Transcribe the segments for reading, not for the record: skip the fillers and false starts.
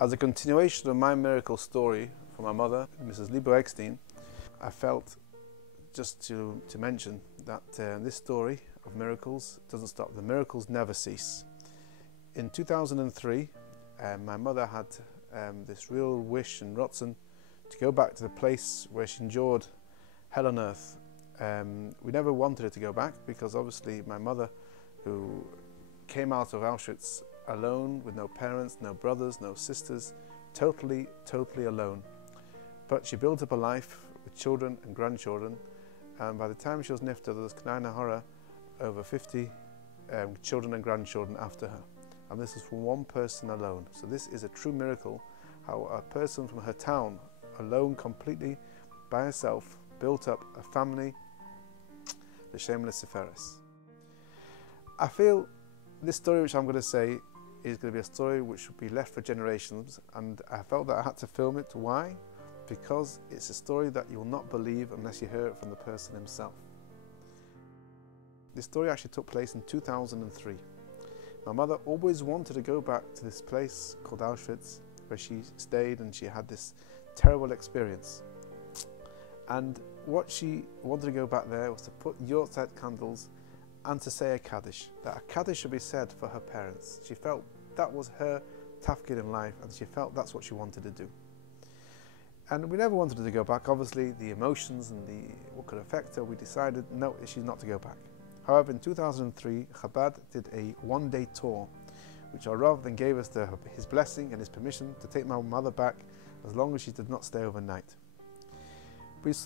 As a continuation of my miracle story from my mother, Mrs. Libo Eckstein, I felt just to mention that this story of miracles doesn't stop. The miracles never cease. In 2003, my mother had this real wish and rotzen to go back to the place where she endured hell on earth. We never wanted her to go back because obviously my mother, who came out of Auschwitz alone with no parents, no brothers, no sisters, totally alone. But she built up a life with children and grandchildren, and by the time she was nifta, there was Knaina Hora, over 50 children and grandchildren after her. And this is from one person alone. So this is a true miracle, how a person from her town, alone completely by herself, built up a family, the Shameless Seferis. I feel this story which I'm going to say is going to be a story which will be left for generations, and I felt that I had to film it. Why? Because it's a story that you will not believe unless you hear it from the person himself. This story actually took place in 2003. My mother always wanted to go back to this place called Auschwitz, where she stayed and she had this terrible experience. And what she wanted to go back there was to put Yortzeit candles and to say a Kaddish, that a Kaddish should be said for her parents. She felt that was her tafkid in life, and she felt that's what she wanted to do. And we never wanted her to go back. Obviously, the emotions and what could affect her, we decided, no, she's not to go back. However, in 2003, Chabad did a one-day tour, which our Rav then gave us his blessing and his permission to take my mother back as long as she did not stay overnight.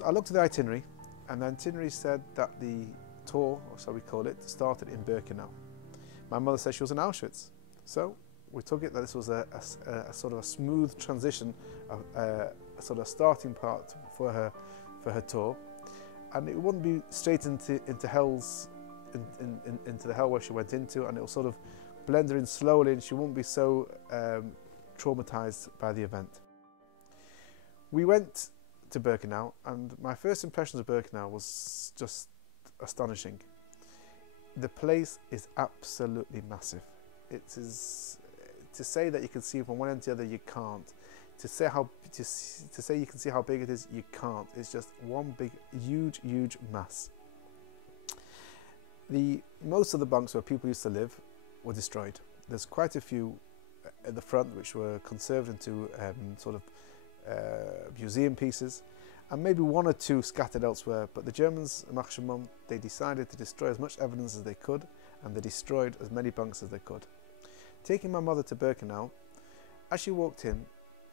I looked at the itinerary, and the itinerary said that the tour, or so we call it, started in Birkenau. My mother said she was in Auschwitz, so we took it that this was a sort of a smooth transition, a sort of starting part for her tour, and it wouldn't be straight into hell's into the hell where she went into, and it will sort of blend her in slowly, and she won't be so traumatized by the event. We went to Birkenau, and my first impressions of Birkenau was just astonishing. The place is absolutely massive. It is, to say that you can see from one end to the other, you can't. To say you can see how big it is, you can't. It's just one big, huge mass. Most of the bunks where people used to live were destroyed. There's quite a few at the front which were conserved into sort of museum pieces, and maybe one or two scattered elsewhere. But the Germans, they decided to destroy as much evidence as they could, and they destroyed as many bunks as they could. Taking my mother to Birkenau, as she walked in,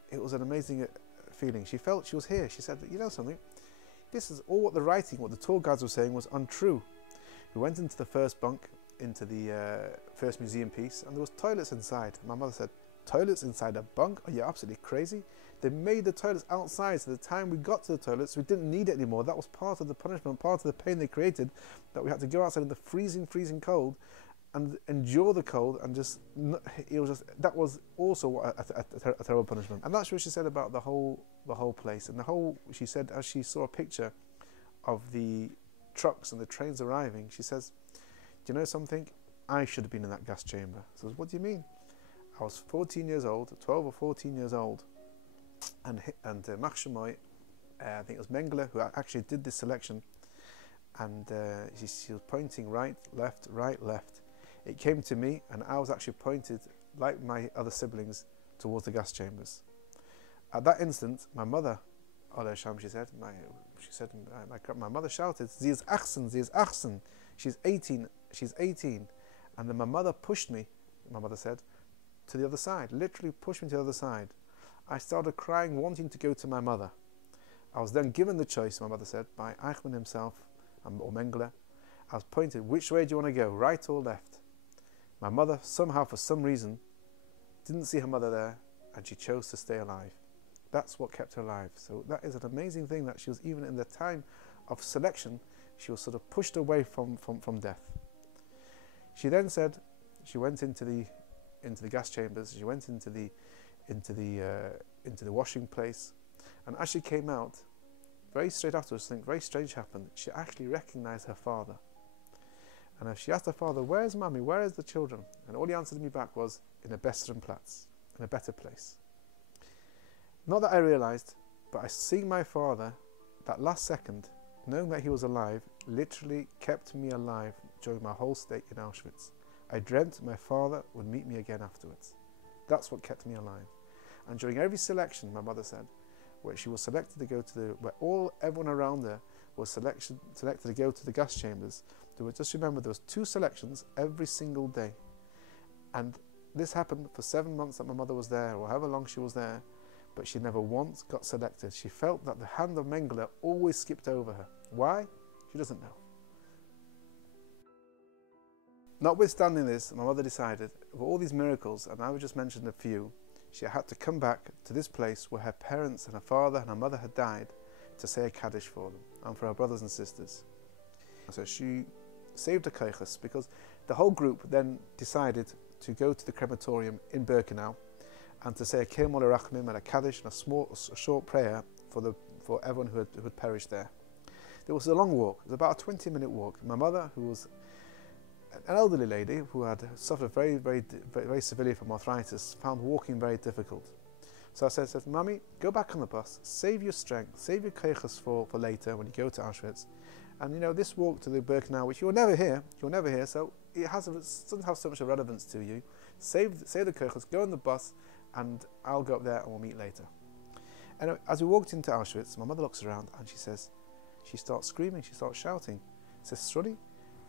it was an amazing feeling. She felt she was here. She said, you know something, this is all what the tour guides were saying was untrue. We went into the first bunk, into the first museum piece, and there was toilets inside. My mother said, toilets inside a bunk? Are you absolutely crazy? They made the toilets outside, so the time we got to the toilets, we didn't need it anymore. That was part of the punishment, part of the pain they created, that we had to go outside in the freezing cold and endure the cold, and that was also a terrible punishment. And that's what she said about the whole place. And she said, as she saw a picture of the trucks and the trains arriving, she says, do you know something? I should have been in that gas chamber. I says, what do you mean? I was 14 years old, 12 or 14 years old, and Machshamoy, I think it was Mengele who actually did this selection, and she was pointing right, left. It came to me, and I was actually pointed, like my other siblings, towards the gas chambers. At that instant, my mother, she said, my mother shouted, "Sie ist 18, sie ist 18, she's 18, she's 18." And then my mother pushed me, my mother said, to the other side, literally pushed me to the other side. I started crying, wanting to go to my mother. I was then given the choice, my mother said, by Eichmann himself, or Mengele. I was pointed, which way do you want to go, right or left? My mother, somehow, for some reason, didn't see her mother there, and she chose to stay alive. That's what kept her alive. So that is an amazing thing, that she was, even in the time of selection, she was sort of pushed away from death. She then said, she went into the gas chambers, she went into the washing place, and as she came out, very straight afterwards, something very strange happened. She actually recognized her father. And she asked her father, "Where's Mummy? Where is the children?" And all he answered me back was, "In a besseren Platz," in a better place. Not that I realised, but I seeing my father, that last second, knowing that he was alive, literally kept me alive during my whole stay in Auschwitz. I dreamt my father would meet me again afterwards. That's what kept me alive. And during every selection, my mother said, where she was selected to go to everyone around her was selected to go to the gas chambers, just remember there was 2 selections every single day. And this happened for 7 months that my mother was there, or however long she was there, but she never once got selected. She felt that the hand of Mengele always skipped over her. Why? She doesn't know. Notwithstanding this, my mother decided, of all these miracles, and I just mentioned a few, she had to come back to this place where her parents and her father and her mother had died to say a Kaddish for them and for her brothers and sisters. So she saved a koiches, because the whole group then decided to go to the crematorium in Birkenau and to say a Kirmol Rachmim and a Kaddish and a short prayer for everyone who had perished there. It was a long walk. It was about a 20-minute walk. My mother, who was an elderly lady who had suffered very, very, very, very severely from arthritis, found walking very difficult. So I said, Mummy, go back on the bus, save your strength, save your koiches for later when you go to Auschwitz. And you know, this walk to the Birkenau, which you'll never hear, so it doesn't have so much of relevance to you. Save the koiches, go on the bus, and I'll go up there and we'll meet later. And as we walked into Auschwitz, my mother looks around and she starts screaming, she starts shouting. She says, Shruti,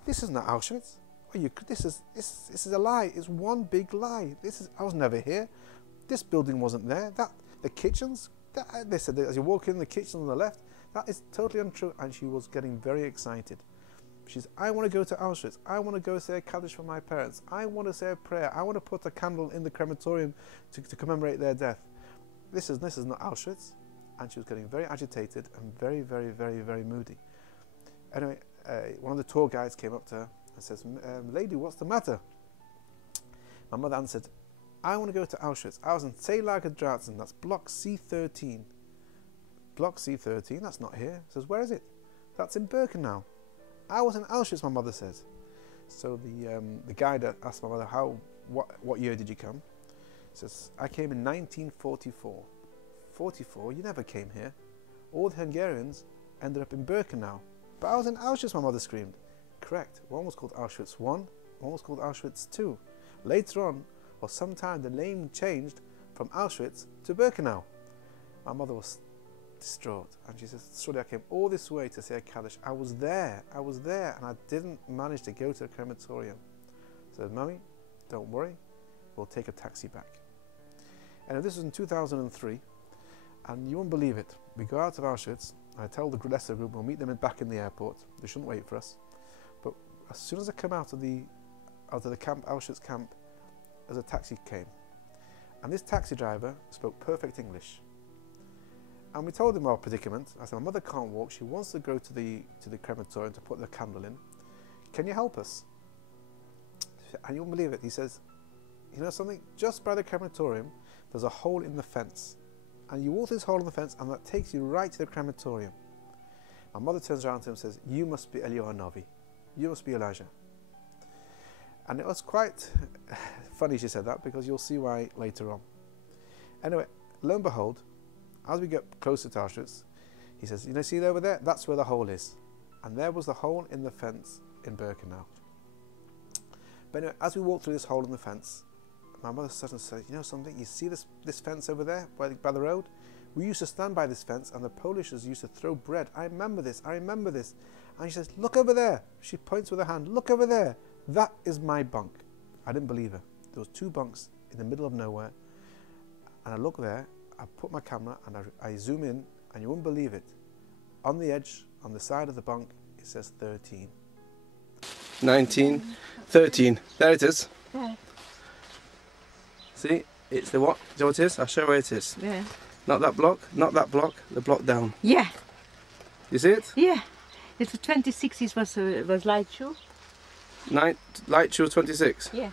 this is not Auschwitz. This is a lie. It's one big lie. I was never here. This building wasn't there. The kitchens, they said as you walk in, the kitchen on the left, that is totally untrue. And she was getting very excited. She says, I want to go to Auschwitz. I want to go say a Kaddish for my parents. I want to say a prayer. I want to put a candle in the crematorium to commemorate their death. This is not Auschwitz. And she was getting very agitated and very, very, very, very moody. Anyway, one of the tour guides came up to her and says, lady, what's the matter? My mother answered, I want to go to Auschwitz. I was in Zeylager Dratzen, that's block C13. Block C13, that's not here. Says, where is it? That's in Birkenau. I was in Auschwitz, my mother says. So the guide asked my mother, what year did you come? Says, I came in 1944. 44? You never came here. All the Hungarians ended up in Birkenau. But I was in Auschwitz, my mother screamed. Correct. One was called Auschwitz 1, one was called Auschwitz 2. Later on, or sometime, the name changed from Auschwitz to Birkenau. My mother was distraught, and she says, Shruti, I came all this way to say a Kaddish. I was there, and I didn't manage to go to the crematorium. I said, Mummy, don't worry, we'll take a taxi back. And this was in 2003, and you won't believe it. We go out of Auschwitz, I tell the Lesser group we'll meet them back in the airport. They shouldn't wait for us. But as soon as I come out of the camp, Auschwitz camp, as a taxi came. And this taxi driver spoke perfect English. And we told him our predicament. I said, my mother can't walk, she wants to go to the crematorium to put the candle in. Can you help us? And you won't believe it, he says, you know something? Just by the crematorium, there's a hole in the fence. And you walk this hole in the fence, and that takes you right to the crematorium. My mother turns around to him and says, you must be Eliyahu Novi. You must be Elijah. And it was quite funny she said that, because you'll see why later on. Anyway, lo and behold, as we get closer to Auschwitz, he says, you know, see over there? That's where the hole is. And there was the hole in the fence in Birkenau. But anyway, as we walked through this hole in the fence, my mother suddenly said, you know something, you see this fence over there by the road? We used to stand by this fence, and the Polishers used to throw bread. I remember this. And she says, look over there. She points with her hand, look over there. That is my bunk. I didn't believe her. There was 2 bunks in the middle of nowhere. And I look there, I put my camera, and I zoom in, and you wouldn't believe it. On the edge, on the side of the bunk, it says 13. 19, 13. There it is. Yeah. See, it's the what? Do you know what it is? I'll show you where it is. Yeah. Not that block, the block down. Yeah. You see it? Yeah. It's 26, it was light shoe. Light shoe 26? Yeah.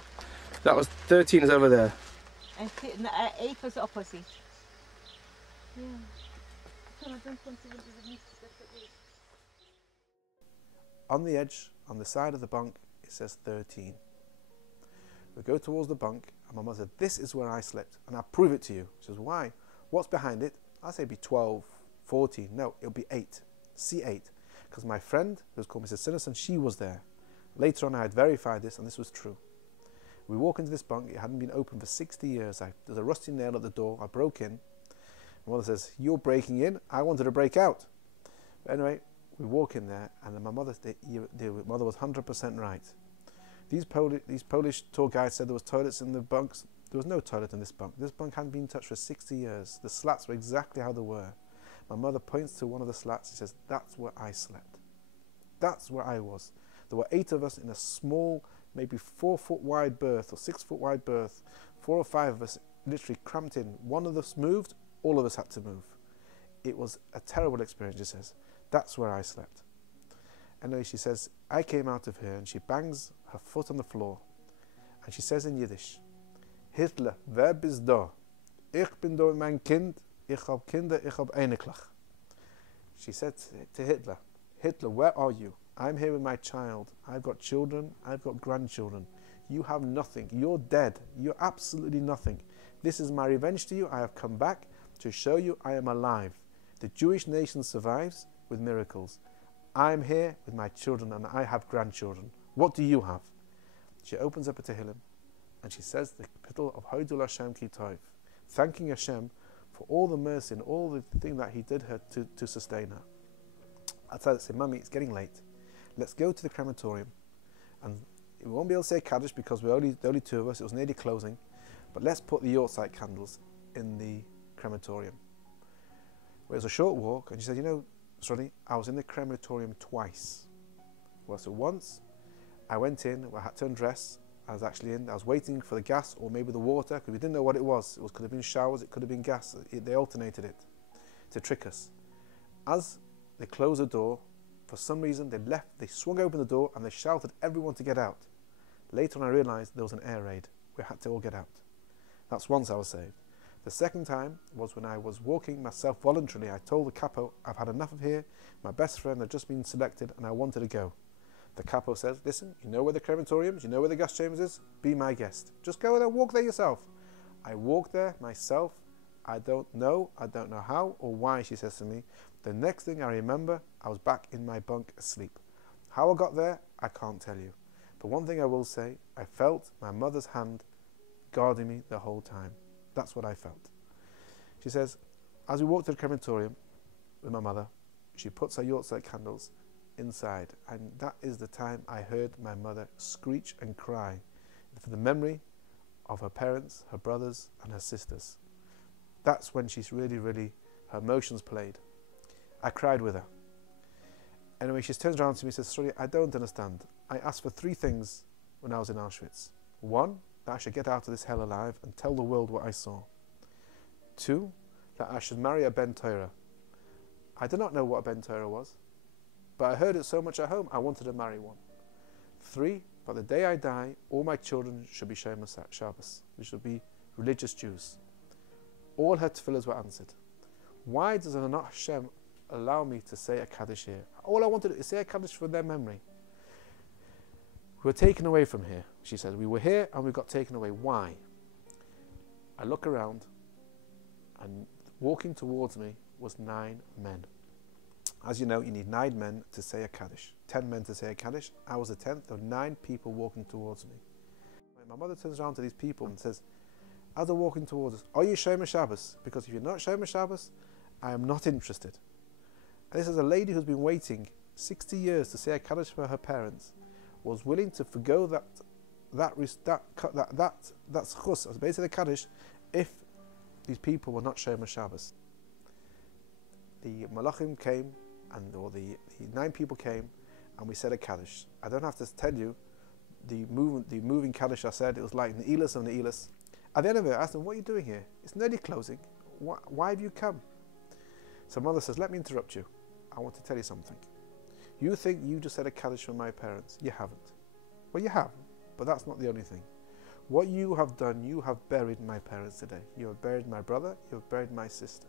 That was 13 is over there. And 8 was opposite. Yeah. On the edge, on the side of the bunk, it says 13. We go towards the bunk, and my mother said, this is where I slept, and I'll prove it to you. She says, why? What's behind it? I say it'd be 12, 14. No, it'll be 8. C8. Because my friend, who's called Mrs. Sinnison, she was there. Later on, I had verified this, and this was true. We walk into this bunk. It hadn't been open for 60 years. There's a rusty nail at the door. I broke in. My mother says, "You're breaking in. I wanted to break out." But anyway, we walk in there, and my mother was 100% right. These Polish tour guides said there was toilets in the bunks. There was no toilet in this bunk. This bunk hadn't been touched for 60 years. The slats were exactly how they were. My mother points to one of the slats. She says, "That's where I slept. That's where I was." There were 8 of us in a small, maybe 4-foot wide berth or 6-foot wide berth. 4 or 5 of us literally cramped in. One of us moved, all of us had to move. It was a terrible experience, she says. That's where I slept. Anyway, she says, I came out of here, and she bangs her foot on the floor, and she says in Yiddish, "Hitler, wer bist da? Ich bin da mein Kind, ich hab Kinder, ich hab einiglich." She said to Hitler, "Hitler, where are you? I'm here with my child. I've got children, I've got grandchildren. You have nothing. You're dead. You're absolutely nothing. This is my revenge to you. I have come back to show you I am alive. The Jewish nation survives with miracles. I'm here with my children, and I have grandchildren. What do you have?" She opens up a Tehillim, and she says the kapitel of Hodul Hashem Ki Tov, thanking Hashem for all the mercy and all the thing that He did her to sustain her. I tell her, say, "Mummy, it's getting late. Let's go to the crematorium, and we won't be able to say Kaddish because we're only 2 of us. It was nearly closing, but let's put the Yortzeit candles in the crematorium." Well, it was a short walk, and she said, "You know, Sonny, I was in the crematorium twice." Well, so once I went in, I had to undress. I was actually in. I was waiting for the gas or maybe the water because we didn't know what it was. It could have been showers, it could have been gas. They alternated it to trick us. As they closed the door, for some reason they swung open the door and they shouted everyone to get out. Later on I realised there was an air raid. We had to all get out. That's once I was saved. The second time was when I was walking myself voluntarily. I told the capo, "I've had enough of here. My best friend had just been selected and I wanted to go." The capo says, "Listen, you know where the crematorium is, you know where the gas chambers is, be my guest. Just go there, walk there yourself." I walked there myself. I don't know how or why, she says to me. The next thing I remember, I was back in my bunk asleep. How I got there, I can't tell you. But one thing I will say, I felt my mother's hand guarding me the whole time. That's what I felt. She says, as we walked to the crematorium with my mother, she puts her Yortzeit candles inside, and that is the time I heard my mother screech and cry for the memory of her parents, her brothers and her sisters. That's when she's really, her emotions played. I cried with her. Anyway, she turns around to me and says, "Sorry, I don't understand. I asked for 3 things when I was in Auschwitz. 1, that I should get out of this hell alive and tell the world what I saw. 2, that I should marry a Ben Torah. I did not know what a Ben Torah was, but I heard it so much at home, I wanted to marry one. 3, by the day I die, all my children should be Shomer Shabbos. We should be religious Jews." All her tefillahs were answered. Why does not Hashem allow me to say a Kaddish here? All I wanted is say a Kaddish for their memory. We were taken away from here, she said. We were here and we got taken away. Why? I look around, and walking towards me was 9 men. As you know, you need 9 men to say a Kaddish. 10 men to say a Kaddish. I was the 10th. There were 9 people walking towards me. My mother turns around to these people and says, as they're walking towards us, "Are you Shomer Shabbos? Because if you're not Shomer Shabbos, I am not interested." And this is a lady who's been waiting 60 years to say a Kaddish for her parents, was willing to forgo that schus, as basically the Kaddish, if these people were not Shomer Shabbos. The Malachim came, or the 9 people came, and we said a Kaddish. I don't have to tell you the moving Kaddish I said. It was like Ne'ilas of Ne'ilas. At the end of it, I asked them, "What are you doing here? It's nearly closing. Why have you come?" So mother says, "Let me interrupt you. I want to tell you something. You think you just said a Kaddish for my parents. You haven't. Well, you have, but that's not the only thing. What you have done, you have buried my parents today. You have buried my brother, you have buried my sister.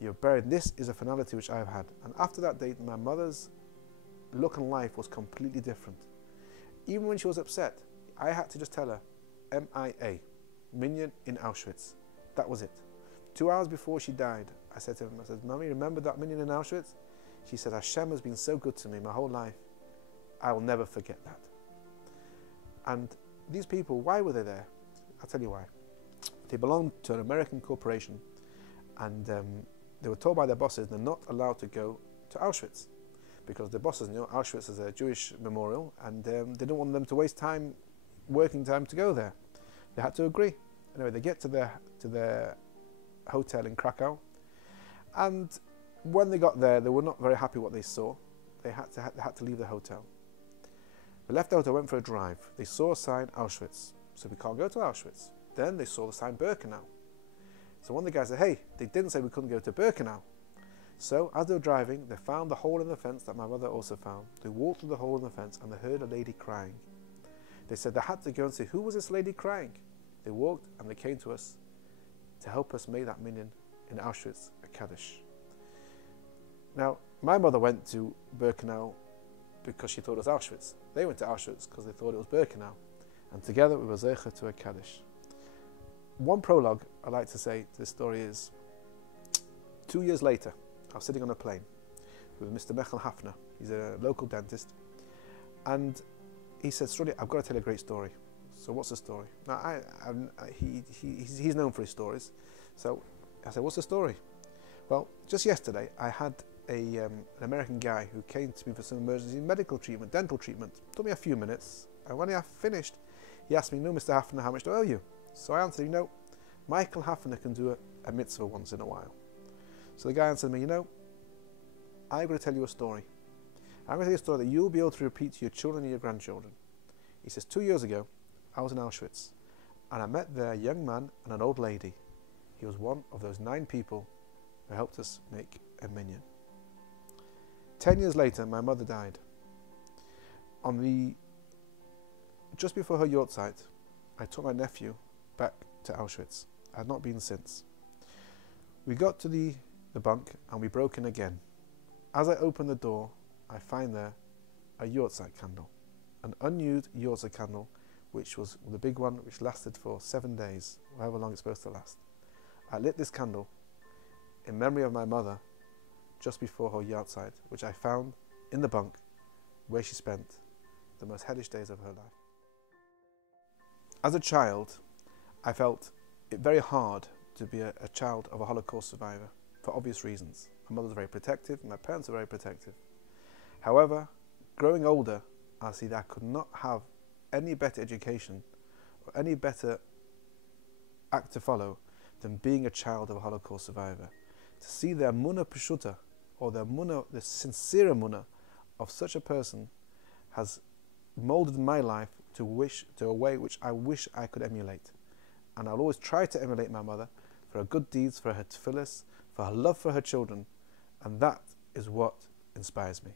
You have buried, this is a finality which I have had." And after that date, my mother's look in life was completely different. Even when she was upset, I had to just tell her, MIA, Minyan In Aushwitz. That was it. 2 hours before she died, I said to him, I said, Mummy, remember that Minyan in Auschwitz? She said, Hashem has been so good to me my whole life. I will never forget that. And these people, why were they there? I'll tell you why. They belonged to an American corporation, and they were told by their bosses they're not allowed to go to Auschwitz, because the bosses knew Auschwitz is a Jewish memorial, and they didn't want them to waste time, working time, to go there. They had to agree. Anyway, they get to their hotel in Krakow, and when they got there, they were not very happy what they saw. They had to leave the hotel. They left the hotel, went for a drive. They saw a sign, Auschwitz. So we can't go to Auschwitz. Then they saw the sign, Birkenau. So one of the guys said, hey, they didn't say we couldn't go to Birkenau. So as they were driving, they found the hole in the fence that my mother also found. They walked through the hole in the fence and they heard a lady crying. They said they had to go and see, who was this lady crying? They walked and they came to us to help us make that minyan in Auschwitz a Kaddish. Now, my mother went to Birkenau because she thought it was Auschwitz. They went to Auschwitz because they thought it was Birkenau. And together we were zeicher to a Kaddish. One prologue I'd like to say to this story is, 2 years later, I was sitting on a plane with Mr. Michael Hafner. He's a local dentist. And he said, Struddy, I've got to tell you a great story. So what's the story? Now, he's known for his stories. So I said, what's the story? Well, just yesterday, I had an American guy who came to me for some emergency medical treatment, dental treatment. It took me a few minutes. And when I finished, he asked me, no, Mr. Hafner, how much do I owe you? So I answered, Michael Hafner can do a mitzvah once in a while. So the guy answered me, I'm going to tell you a story. I'm going to tell you a story that you'll be able to repeat to your children and your grandchildren. He says, 2 years ago, I was in Auschwitz, and I met there a young man and an old lady. He was one of those 9 people who helped us make a minyan. 10 years later, my mother died. Just before her yahrzeit, I took my nephew back to Auschwitz. I had not been since. We got to the bunk and we broke in again. As I opened the door, I find there a yahrzeit candle, an unused yahrzeit candle, which was the big one which lasted for 7 days, however long it's supposed to last. I lit this candle in memory of my mother just before her yahrzeit, which I found in the bunk where she spent the most hellish days of her life. As a child, I felt it very hard to be a child of a Holocaust survivor for obvious reasons. My mother was very protective, my parents were very protective. However, growing older, I see that I could not have any better education or any better act to follow than being a child of a Holocaust survivor. To see the emunah peshuta, or the sincere emunah of such a person, has molded my life to a way which I wish I could emulate. And I'll always try to emulate my mother for her good deeds, for her tefillas, for her love for her children, and that is what inspires me.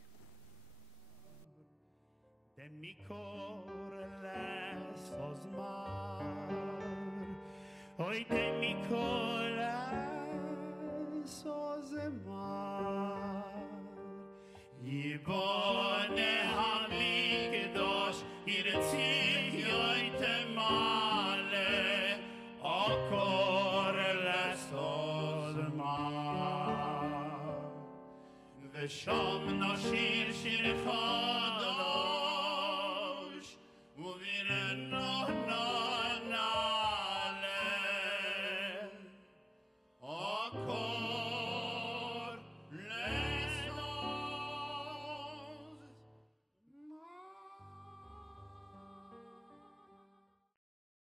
Shom no shir shir